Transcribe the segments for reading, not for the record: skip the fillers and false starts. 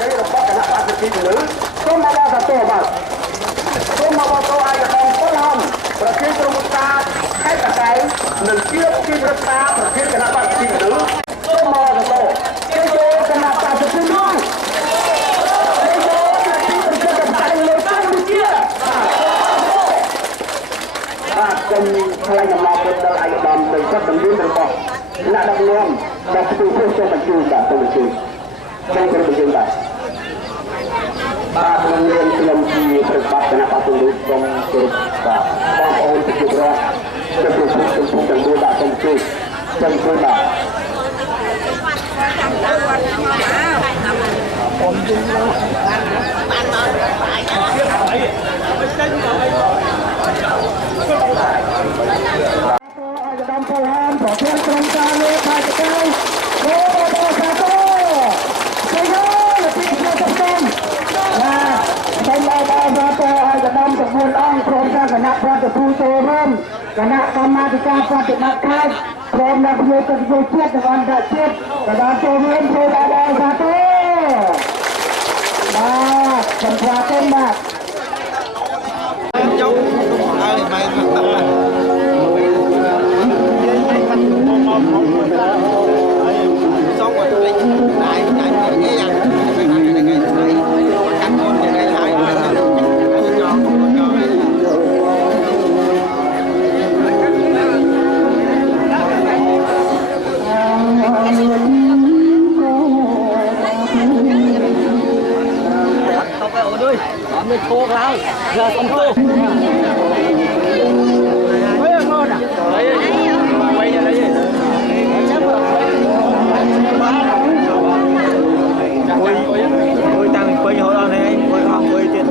នេះរបស់គណៈបព្វជិជនលឺសូមមកសាទរបាទសូមមកតអាយកាំពលហំប្រធានក្រុមប្រឹក្សាខេត្តតាកែវនិងជាទីប្រឹក្សាប្រធានគណៈបព្វជិជនលឺសូមមកសាទរគេយកគណៈបព្វជិជនលឺខ្ញុំថ្លែងអំណរគុណដល់អាយដាមនិងសិទ្ធិជំនាញរបស់គណៈដឹកនាំដែលទទួលចូលបញ្ជូនបាទទៅបញ្ជូនខ្ញុំគោរពបញ្ជូនបាទខ្ញុំមានខ្ញុំជាប្រតិបត្តិគណៈបព្វជិជនក្រុមគោរពបាទបងប្អូនប្រជាពលរដ្ឋទទួលចូលទាំងមូលបាទសូមជួយបាទខ្ញុំយល់បានមកដំពលហាមប្រធានក្រុមការងារខេត្តតាកែវលោកបសាទរជាយោទីប្រជុំណាសូមឲ្យបានទៅឲ្យដំទាំង4អង្គព្រមទាំងគណៈប្រតិភូចូលរួមគណៈកម្មាធិការប្រតិបត្តិខេត្តព្រមទាំងភ្ញៀវទេសចរជាតិនិងអន្តរជាតិក៏បានចូលរួមធ្វើឲ្យបានសាទរបាទសូមស្វាគមន៍បាទចូលឲ្យបាយxong rồi lại lại lại cái gì cái cắt con cái này lại không phải ở đây nó thô lắm giờ không thô mấy ngon à quay ra đây quay tăng quay hồi đó này quay học quay tiền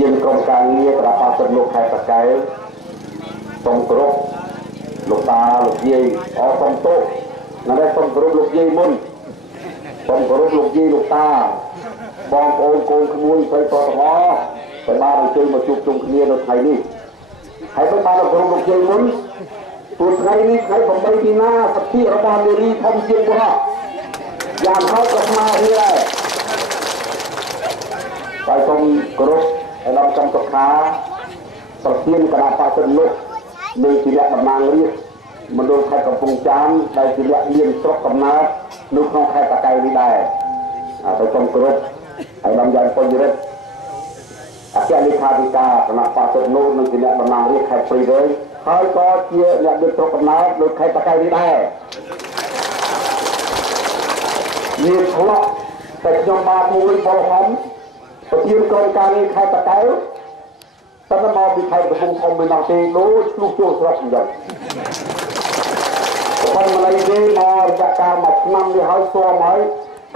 យើងក្រុមការងារប្រព័ន្ធលោកខេត្តតាកែវសូមគោរពលោកតាលោកយាយសូមទោសនៅសូមគោរពលោកយាយមុនសូមគោរពលោកយាយលោកតាបងប្អូនកូនក្មួយស្រីតទាំងអស់ដែលបានអញ្ជើញមកជួបជុំគ្នានៅថ្ងៃនេះហើយបានគោរពលោកយាយមុនព្រោះថ្ងៃនេះថ្ងៃ8មីនាសទ្ធិរបស់នារីធំជាងបុរសយ៉ាងហោចក៏ស្មើគ្នាដែរហើយសូមគោរពឯកឧត្តមចំសុខាប្រធានគណៈបព្វជិជនលោកនិងជាអ្នកតំណាងរាស្ត្រមណ្ឌលខេត្តកំពង់ចាមដែលជាអ្នកមានស្រុកកំណើតនៅក្នុងខេត្តតាកែវនេះដែរហើយសូមគោរពឯកឧត្តមយ៉ាងពេញរិទ្ធអគ្គលេខាធិការគណៈបព្វជិជនលោកនិងជាអ្នកតំណាងរាស្ត្រខេត្តព្រៃវែងហើយក៏ជាអ្នកមានស្រុកកំណើតនៅខេត្តតាកែវនេះដែរមានឆ្លក់តែខ្ញុំបាទមួយបលហំប្រធានក្រុមការងារខេត្តតាកែវតែមកពីខេត្តកំពង់ធំមិនដល់ទេដូចឆ្លុះចូលស្រុកអញ្ចឹងប៉ុន្តែម្លេះទេមករយៈកាលមួយឆ្នាំនេះហើយស្គាល់ហើយ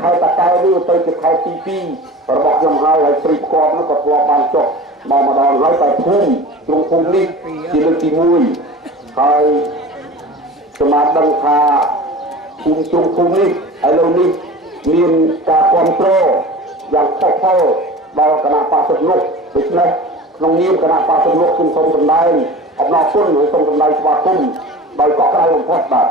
ខេត្តតាកែវនេះទៅជាខេត្តទី2របស់ខ្ញុំហើយព្រៃផ្គាប់នោះក៏ធ្លាប់បានចុះមកម្ដងហើយតែភូមិក្នុងភូមិនេះជាលើកទី1ហើយសមាជិកដឹងថាភូមិជុំភូមិនេះឥឡូវនេះមានការគ្រប់គ្រងយ៉ាងខុសខលដល់គណៈបព្វជិជនលោកដូច្នេះក្នុងនាមគណៈបព្វជិជនលោកខ្ញុំសូមសម្ដែងអំណរគុណនិងសូមសម្ដែងស្វាគមន៍ដោយកក់ក្ដៅបំផុតបាទ